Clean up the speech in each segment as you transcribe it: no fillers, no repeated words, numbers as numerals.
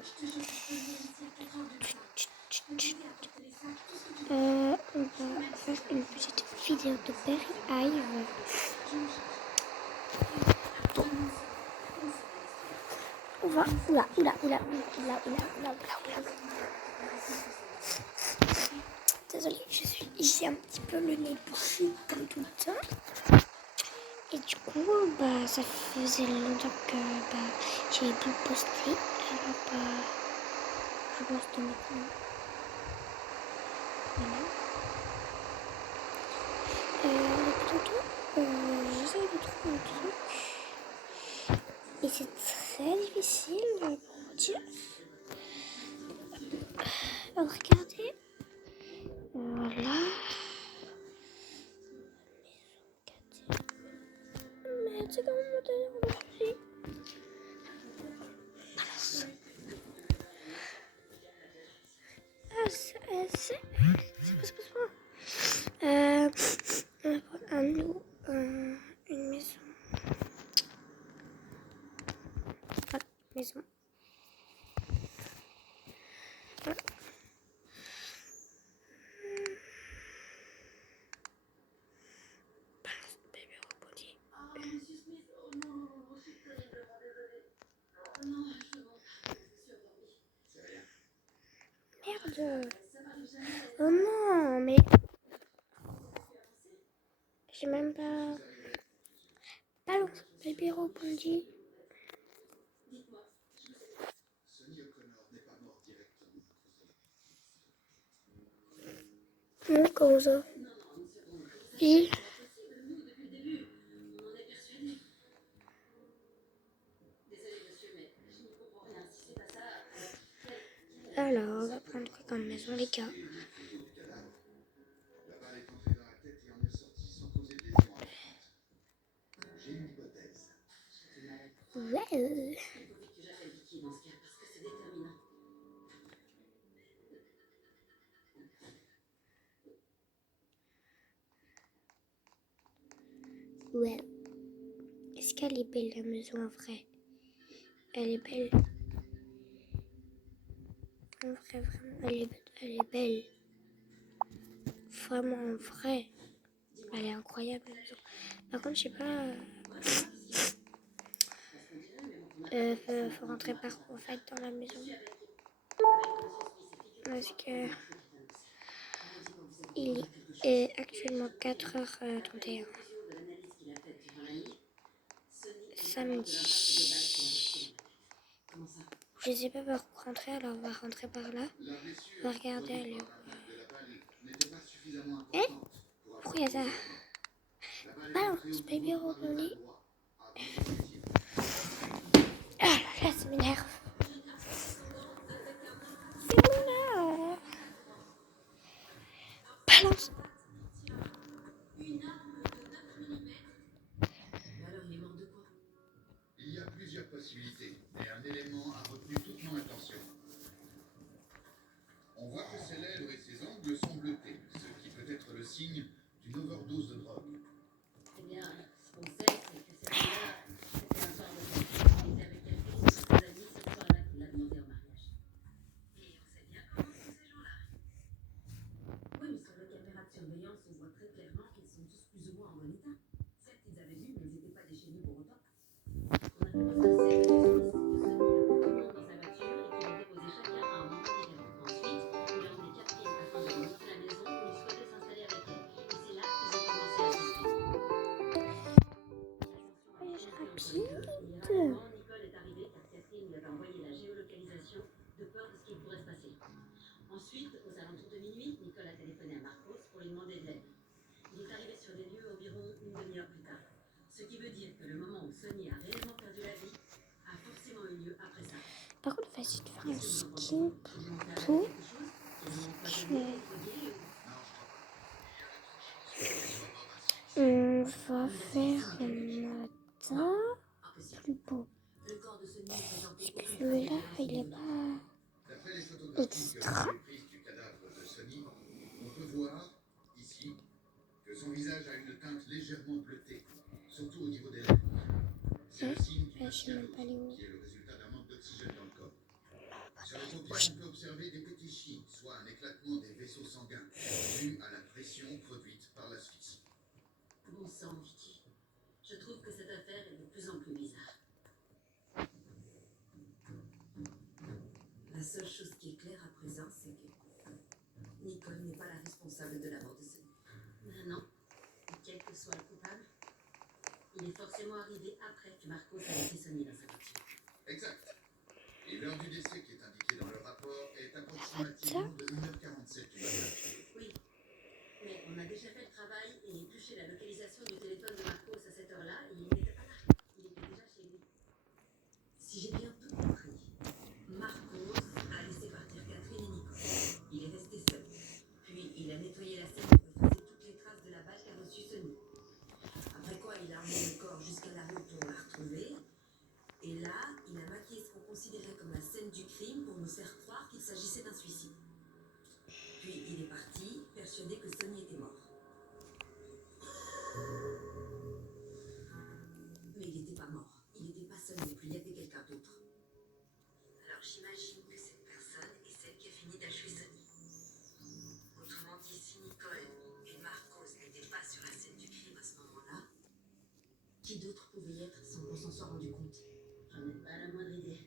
On va faire une petite vidéo de Berry Hive. On va... Oula. Désolée, je suis ici un petit peu le nez bouché comme tout le temps. Et du coup, ça faisait longtemps que j'avais plus posté. Alors, je poste maintenant. Voilà. J'essaie de trouver un truc. Et c'est très difficile pour vous dire. Alors, regardez. Voilà. Merde, c'est quand même mon téléphone aujourd'hui. C'est pas. On va prendre un loup, une maison. Voilà, maison. Voilà. Bébé rebondit. Merde. Oh non, mais j'ai même pas. Allô, bébé rebondit. Non, comment ça? Il. Alors, on va prendre quoi comme maison, les gars? Ouais. Ouais. Est-ce qu'elle est belle, la maison, en vrai? Elle est belle. En vrai, vraiment, elle est belle. Vraiment, en vrai. Elle est incroyable, la maison. Par contre, je sais pas... faut rentrer par où, en fait, dans la maison. Parce que... il est actuellement 4h31. Samedi. Je sais pas par où rentrer, alors on va rentrer par là. On va regarder, elle est où. Pourquoi il y a ça? Balance, baby rebondit. Ah là, ça m'énerve. C'est bon là. Balance. Il y a plusieurs possibilités, mais un élément a retenu toute mon attention. On voit que ses lèvres et ses ongles sont bleutés, ce qui peut être le signe d'une overdose de drogue. Eh bien, ce qu'on sait, c'est que cette fille-là, c'était un soir de fête. Il était avec quelqu'un de ses amis, ce soir-là qu'il l'a demandé en mariage. Et on sait bien comment sont ces gens-là. Oui, mais sur les caméras de surveillance, on voit très clairement qu'ils sont tous plus ou moins en bon état. Certes, ils avaient bu, mais ils n'étaient pas déchaînés pour autant. On a commencé à se que Sonia a pris tout le monde dans sa voiture et qu'il a déposé chacun à un moment différent. Ensuite, il leur des capines afin de lui montrer la maison où il souhaitait s'installer avec elle. Et c'est là qu'ils ont commencé à discuter. Rapide. Nicole est arrivée car Catherine lui avait envoyé la géolocalisation de peur de ce qui pourrait se passer. Ensuite, aux alentours de minuit, Nicole a téléphoné à Marcos pour lui demander de l'aide. Il est arrivé sur les lieux environ une demi-heure plus tard. Ce qui veut dire que le moment où Sonia a réellement perdu la vie a forcément eu lieu après ça. Par contre, on va essayer de faire un skip tout. On va faire le matin plus beau. Parce que celui-là, il est pas extra. On peut voir ici que son visage a une teinte légèrement bleutée, surtout au niveau des lèvres. C'est le signe d'une cyanose, qui est le résultat d'un manque d'oxygène dans le corps. dire qu'on peut observer des pétéchies, soit un éclatement des vaisseaux sanguins, dû à la pression produite par l'asphyxie. Bon sang, Vicky. Je trouve que cette affaire est de plus en plus bizarre. La seule chose qui est claire à présent, c'est que Nicole n'est pas la responsable de la mort de Sonny. Non. Quel que soit le coupable, il est forcément arrivé après que Marcos a laissé Sonny dans sa voiture. Exact. Et l'heure du décès qui est indiquée dans le rapport est approximativement de 1h47 du matin. Oui, mais on a déjà fait le travail et épluché la localisation du téléphone de Marcos à cette heure-là et il n'était pas là. Il était déjà chez lui. Si j'ai bien tout compris, Marcos a laissé partir Catherine et Nicole. Il est resté seul. Puis il a nettoyé la scène pour effacer toutes les traces de la balle qu'a reçue Sonny. Après quoi, il a emmené le corps jusqu'à la rue pour la retrouver. Et là, il a maquillé ce qu'on considérait comme la scène du crime pour nous faire croire qu'il s'agissait d'un suicide. Puis il est parti, persuadé que Sonny était mort. Mais il n'était pas mort. Il n'était pas seul non plus, il y avait quelqu'un d'autre. Alors j'imagine que cette personne est celle qui a fini d'achever Sonny. Autrement dit, si Nicole et Marcos n'étaient pas sur la scène du crime à ce moment-là, qui d'autre pouvait y être sans qu'on s'en soit rendu compte? J'en ai pas la moindre idée.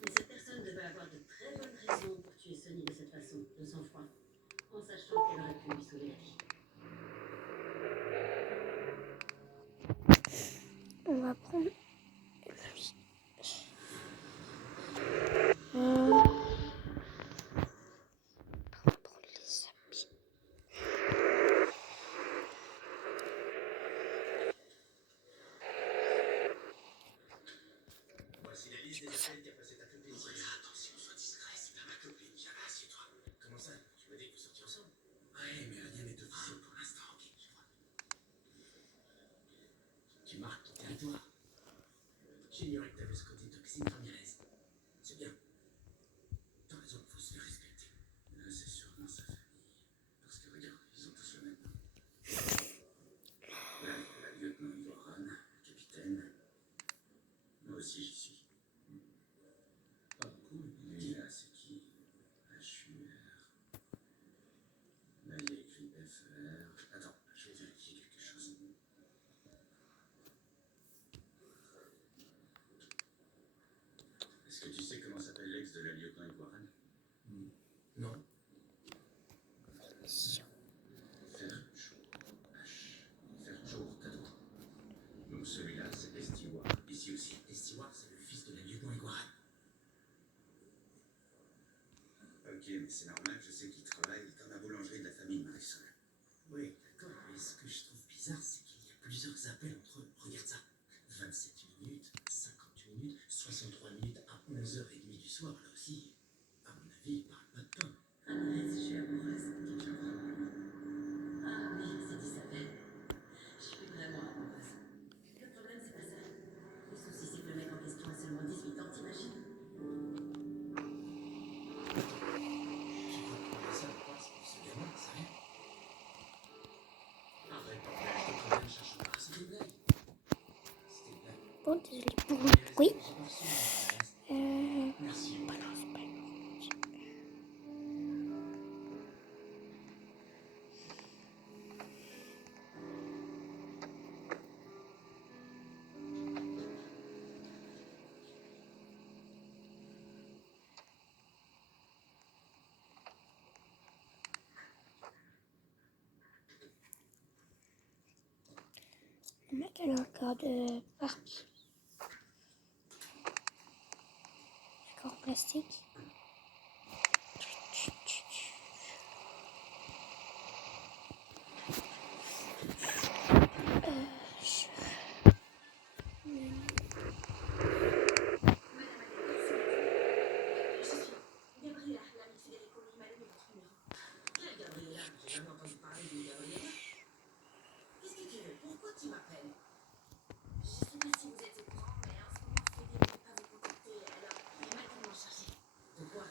Mais cette personne devait avoir de très bonnes raisons pour tuer Sonny de cette façon, de sang-froid, en sachant qu'elle aurait pu lui sauver la vie. On va prendre lui. Pour les amis. Voici la liste des appels qu'a passé ta copine. Attention, sois discret, c'est pas ma copine. Viens là, assieds-toi. Comment ça? Tu m'as dit que vous sortiez ensemble? Ouais, mais rien n'est officiel pour l'instant. Ok, je vois. Tu marques ton territoire. J'ignorais que t'avais ce côté toxique Ramirez. C'est bien. T'as raison, faut se faire respecter. Là, c'est sûr, dans sa famille. Parce que regarde, ils ont tous le même nom. Là, il y a la lieutenant Ivoran, le capitaine. Moi aussi, j'y suis. Pas beaucoup. Et là, c'est qui? HUR. Là, il y a écrit FR. Attends, je vais vérifier quelque chose. Est-ce que tu sais comment s'appelle l'ex de la lieutenant Ivoran? Non. Fercho. Fercho Hurtado. Donc celui-là, c'est Estiwar. Ici aussi. Estiwar, c'est le fils de la lieutenant Iguaran. Ok, mais c'est normal, je sais qu'il travaille dans la boulangerie de la famille Marisol. Oui, d'accord, mais ce que je trouve bizarre, c'est qu'il y a plusieurs appels entre eux. Regarde ça. 27 minutes, 58 minutes, 63 minutes à 11h30 du soir. Là aussi, à mon avis, il parle pas de toi. Ramirez, je suis amoureuse. Ah oui, c'est Isabelle. Je suis vraiment amoureuse. Le problème, c'est pas ça. Le souci, c'est que le mec en question a seulement 18 ans, t'imagines? Je crois que ça passe pour ce gamin, c'est rien. Arrête, bordel, je te préviens, cherche pas. C'était une blague. C'était une blague. Bon, désolé pour le bruit. J'ai pas reçu Merci. Bah non, c'est pas grave. Le mec a le record de partie. Record plastique. Je suis Gabriella, l'amie de Federico. Il m'a donné votre numéro. Quelle Gabriella? J'ai jamais entendu parler d'une Gabriella. Qu'est-ce que tu veux? Pourquoi tu m'appelles? Je sais pas si vous êtes au courant, mais en ce moment, Federico ne peut pas vous contacter. Alors, il est maintenant chargé. De quoi?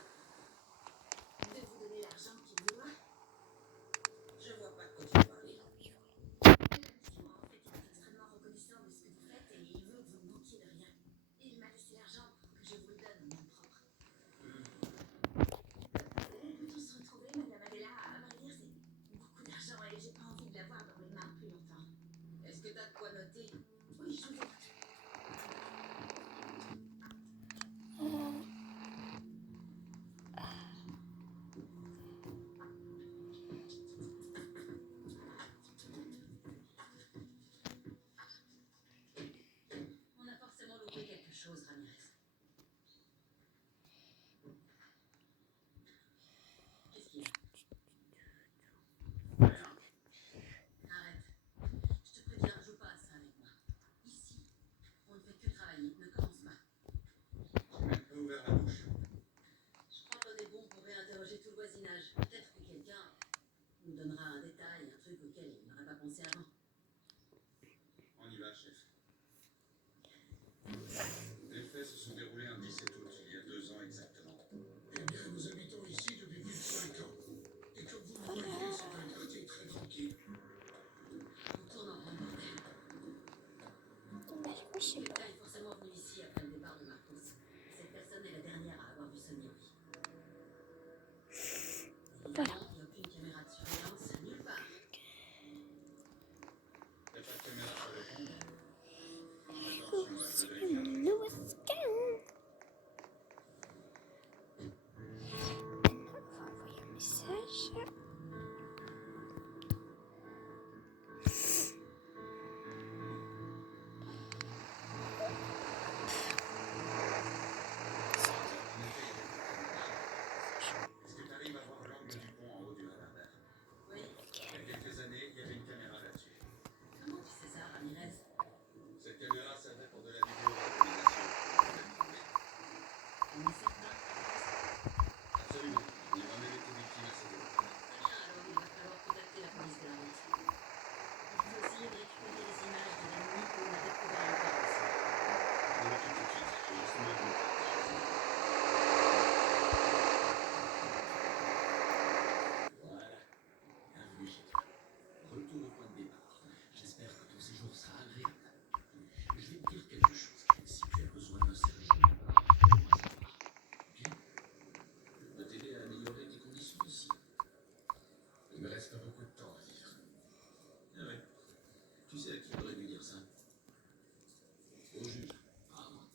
donnera un détail, un truc auquel il n'aurait pas pensé avant. On y va, chef. Les faits se sont déroulés un 17 août, il y a 2 ans exactement. Eh bien, nous habitons ici depuis plus de 5 ans. Et comme vous le voyez, c'est un quartier très tranquille. On tourne en rond, bordel. Bah, je sais pas. Quelqu'un est forcément venu ici après le départ de Marcos. Cette personne est la dernière à avoir vu Sonia. Voilà. Il n'y a aucune caméra de surveillance nulle part. Il n'y a pas de caméra sur le pont. C'est mon nouveau scan. Maintenant, on va envoyer un message. Est-ce que tu arrives à voir l'angle du pont en haut du radar? Oui. Il y a quelques années, il y avait une caméra là-dessus. Comment tu sais ça, Ramirez? Cette caméra servait pour de la vidéo-localisation. On est certain. Absolument. Il y a même été victime à cette époque. Très bien, alors il va falloir contacter la police de la route. Il faut essayer de récupérer les images de la nuit où on a découvert le corps ici. On le fait tout de suite. J'ai justement le contact. Voilà. Bienvenue chez toi. Retour au point de départ. J'espère que ton séjour sera agréable. Je vais te dire quelque chose, Ken. Si tu as besoin d'un service de ma part, fais-moi savoir. Ok? Je peux t'aider à améliorer tes conditions ici. Il me reste pas beaucoup de temps à vivre. Ah ouais. Tu sais à qui j'aurais dû dire ça? Au juge. Ah non.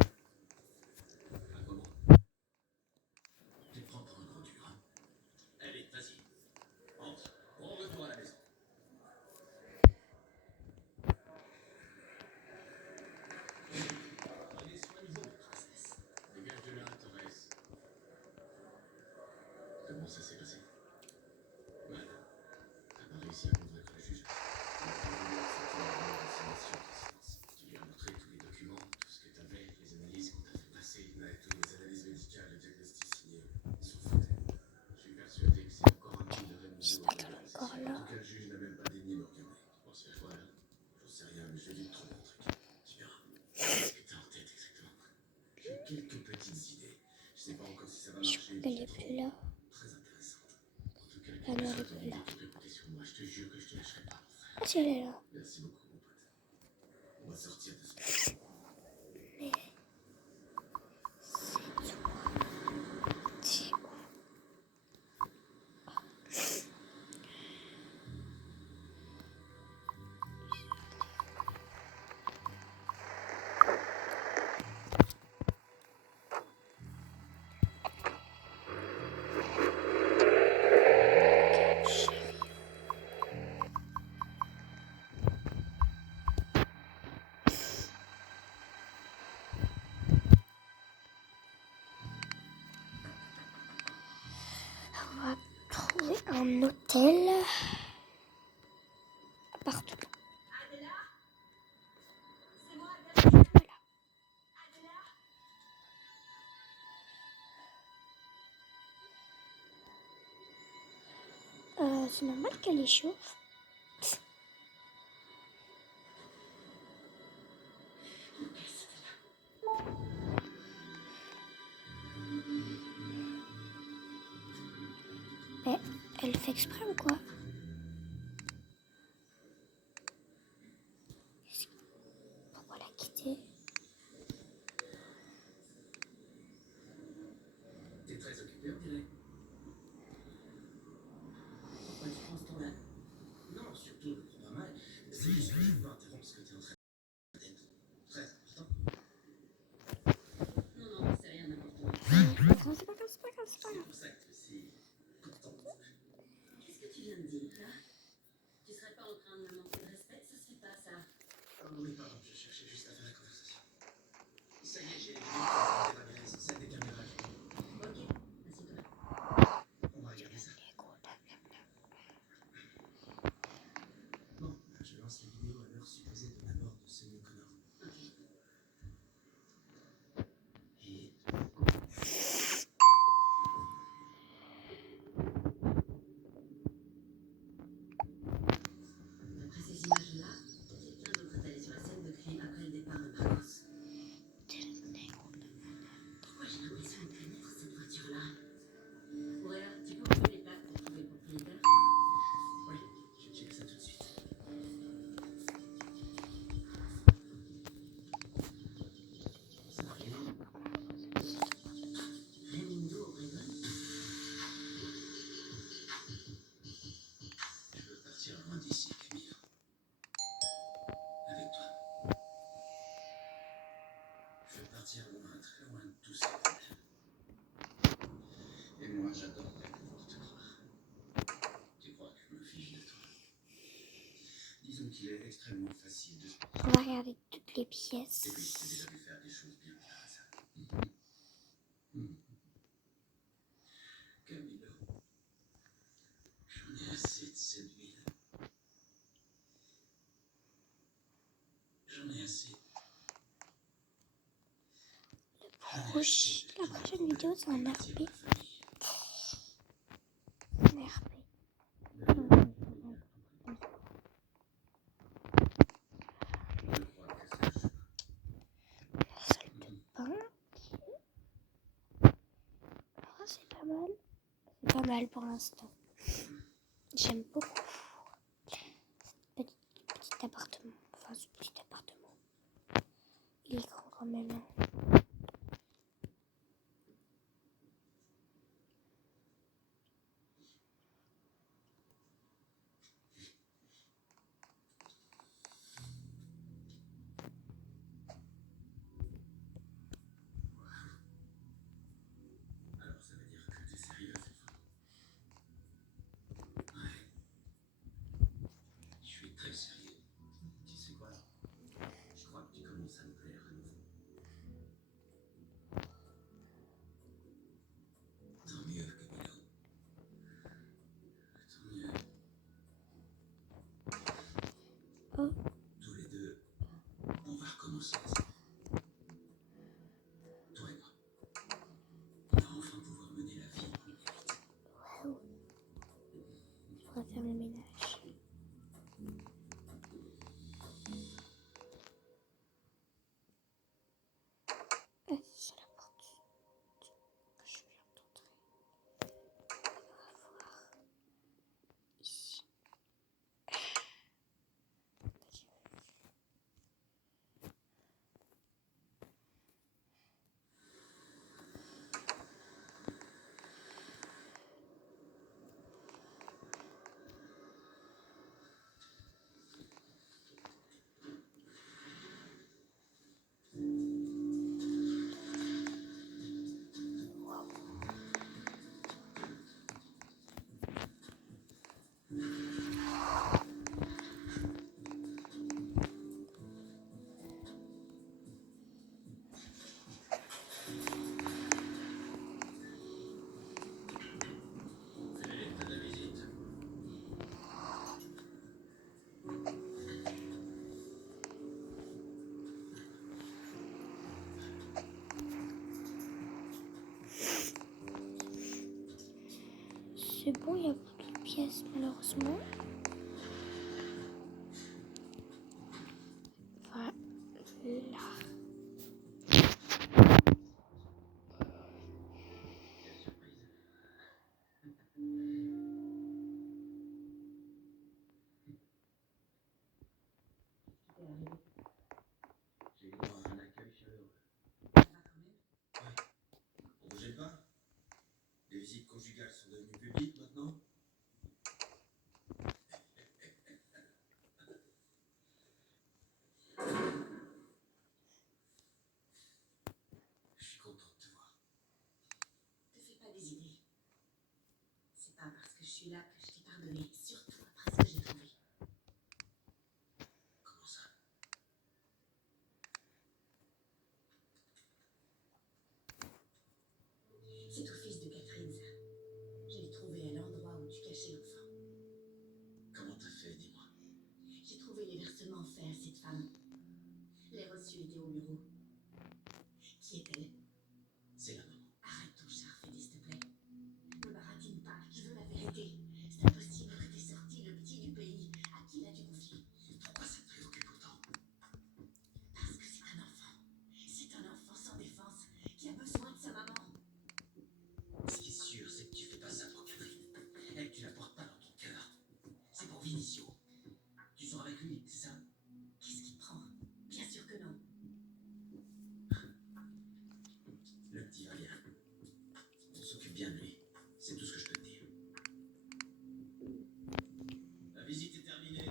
À comment? Tu te prends pour un gros dur, hein? Allez, vas-y. Entre. Bon retour à la maison. Prenez soin de vous, princesse. Dégage de là, Torres. Comment ça s'est passé? Mal. T'as pas réussi à convaincre le juge. Il a pas voulu accepter la demande d'assignation de résidence. Tu lui as montré tous les documents, tout ce que t'avais, les analyses qu'on t'a fait passer. Mais toutes les analyses médicales, le diagnostic signé, ils sont foutus. Je suis persuadé que c'est encore un petit de Raymond J'espère qu'elle est encore En là. tout cas, le juge n'a même pas daigné me regarder. Tu penses faire quoi là? J'en sais rien, mais je vais vite trouver un truc. Tu verras. Qu'est-ce que t'as en tête exactement? J'ai quelques petites idées. Je sais pas encore si ça va Je marcher. crois qu'elle est plus là. Très intéressante. En tout cas, Ah non, elle est ton plus idée, là. tu peux compter sur moi. Je te jure que je te lâcherai pas, mon frère. Ah, si elle est là. Merci beaucoup, mon pote. On va sortir de ce. Mais c'est où? On va trouver un hôtel. Appartement. Adela? C'est moi, Adela. Voilà. Adela? C'est normal qu'elle échauffe. Mais elle fait exprès ou quoi? Pourquoi la quitter? T'es très occupé, on dirait. Pourquoi tu prends ce ton-là? Non, surtout, le prends pas mal. C'est juste que je veux pas interrompre ce que t'es en train de faire. Très important. Non, c'est rien d'important. C'est pas grave, c'est pas grave, c'est pas C'est grave. pour ça que t'es aussi contente. Qu'est-ce que tu viens de dire, là? Tu serais pas en train de me manquer de respect? Ça se fait pas, ça. Oh oui, pardon, je cherchais juste à faire la conversation. Ça y est, j'ai les vidéos de Ramirez, celle des caméras. Ok, assieds-toi. On va regarder ça. Bon, je lance les vidéos à l'heure supposée de la mort de Sonia Connor. Ok. Et j'adorerais pouvoir te croire. Tu crois que je me fiche de toi? Disons qu'il est extrêmement facile de se... On va regarder toutes les Et puis, je t'ai pièces. déjà vu faire des choses bien pires à ça. Camilo, j'en ai assez de cette ville. J'en ai assez. La prochaine vidéo, c'est un RP. Un RP. Je crois que c'est le chemin. La salle de bain. Oh, c'est pas mal. C'est pas mal pour l'instant. J'aime beaucoup petit appartement. Enfin, ce petit appartement. Il est grand quand même. Hein. Alors ça veut dire que t'es sérieux cette fois? Ouais. Je suis très sérieux. Tu sais quoi? Je crois que tu commences à me plaire à nouveau. Tant mieux, Camilo. Tant mieux. Oh, Tous les deux, on va recommencer ensemble. Toi et moi. On va enfin pouvoir mener la vie qu'on mérite. waouh. Je pourrais faire le ménage. C'est la porte que je viens d'entrer. On va voir ici. C'est l'état de la visite. C'est bon, il y a beaucoup de pièces malheureusement. Voilà. Quelle surprise. T'es arrivé. J'ai eu droit à un accueil chaleureux. Ça va quand même? Ouais. On vous gêne pas? Les visites conjugales sont devenues publiques maintenant? Je suis content de te voir. Te fais pas des idées. C'est pas parce que je suis là que je t'ai pardonné, surtout après ce que j'ai trouvé. Comment ça? C'est au fils de Catherine, ça. Je l'ai trouvé à l'endroit où tu cachais l'enfant. Comment t'as fait, dis-moi? J'ai trouvé les versements faits à cette femme. Les reçus étaient au bureau. Qui est-elle? C'est la maman. Arrête ton char, Fédé, s'il te plaît. Ne baratine pas, je veux la vérité. C'est impossible que t'aies sorti le petit du pays. À qui l'as-tu confié? Pourquoi ça te préoccupe autant? Parce que c'est un enfant. C'est un enfant sans défense qui a besoin de sa maman. Ce qui est sûr, c'est que tu fais pas ça pour Catherine. Elle, tu la portes pas dans ton cœur. C'est pour Vinicio. Tu sors avec lui, c'est ça? Qu'est-ce qui te prend? Bien sûr que non. Le petit va bien. On s'occupe bien de lui. C'est tout ce que je peux te dire. La visite est terminée.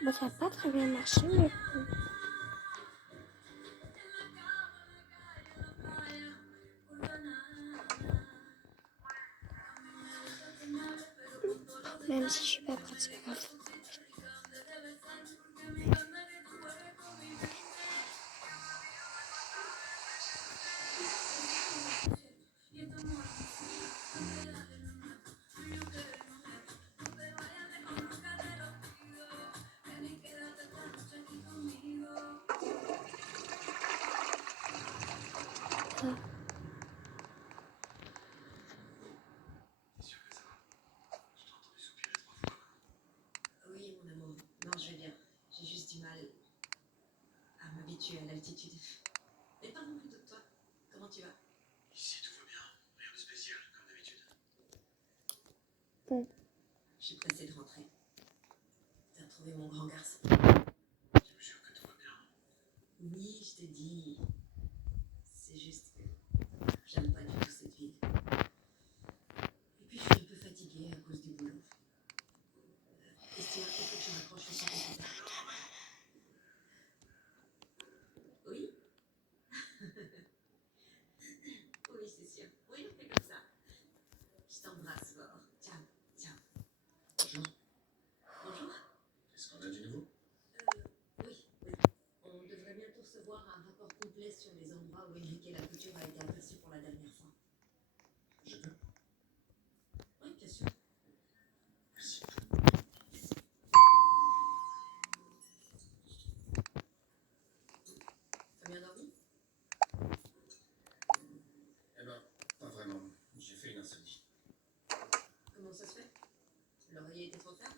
Bon, ça n'a pas très bien marché, mais bon. Même si je suis pas prête, c'est pas grave. Ah. T'es sûr que ça va? Je t'ai entendu soupirer 3 fois. Oui, mon amour. Non, je vais bien. J'ai juste du mal à m'habituer à l'altitude. Mais parlons plutôt de toi. Comment tu vas? Ici, tout va bien. Rien de spécial, comme d'habitude. Je suis pressée de rentrer. T'as retrouvé mon grand garçon. Tu me jures que tout va bien. Oui, je t'ai dit. C'est juste que j'aime pas du tout cette ville. Et puis je suis un peu fatiguée à cause du boulot. Christian, il faut que je m'accroche aussi quelque part. Oui? Oui, c'est sûr. Oui, on fait comme ça. Je t'embrasse fort. Ciao, ciao. Bonjour. Bonjour. Est-ce qu'on a du nouveau? Oui, oui. On devrait bientôt recevoir un rapport complet sur les endroits où Enrique Lacouture a été aperçu pour la dernière fois. Je peux? Oui, bien sûr. Merci. T'as bien dormi? Eh ben, pas vraiment. J'ai fait une insomnie. Comment ça se fait? L'oreiller était trop tard?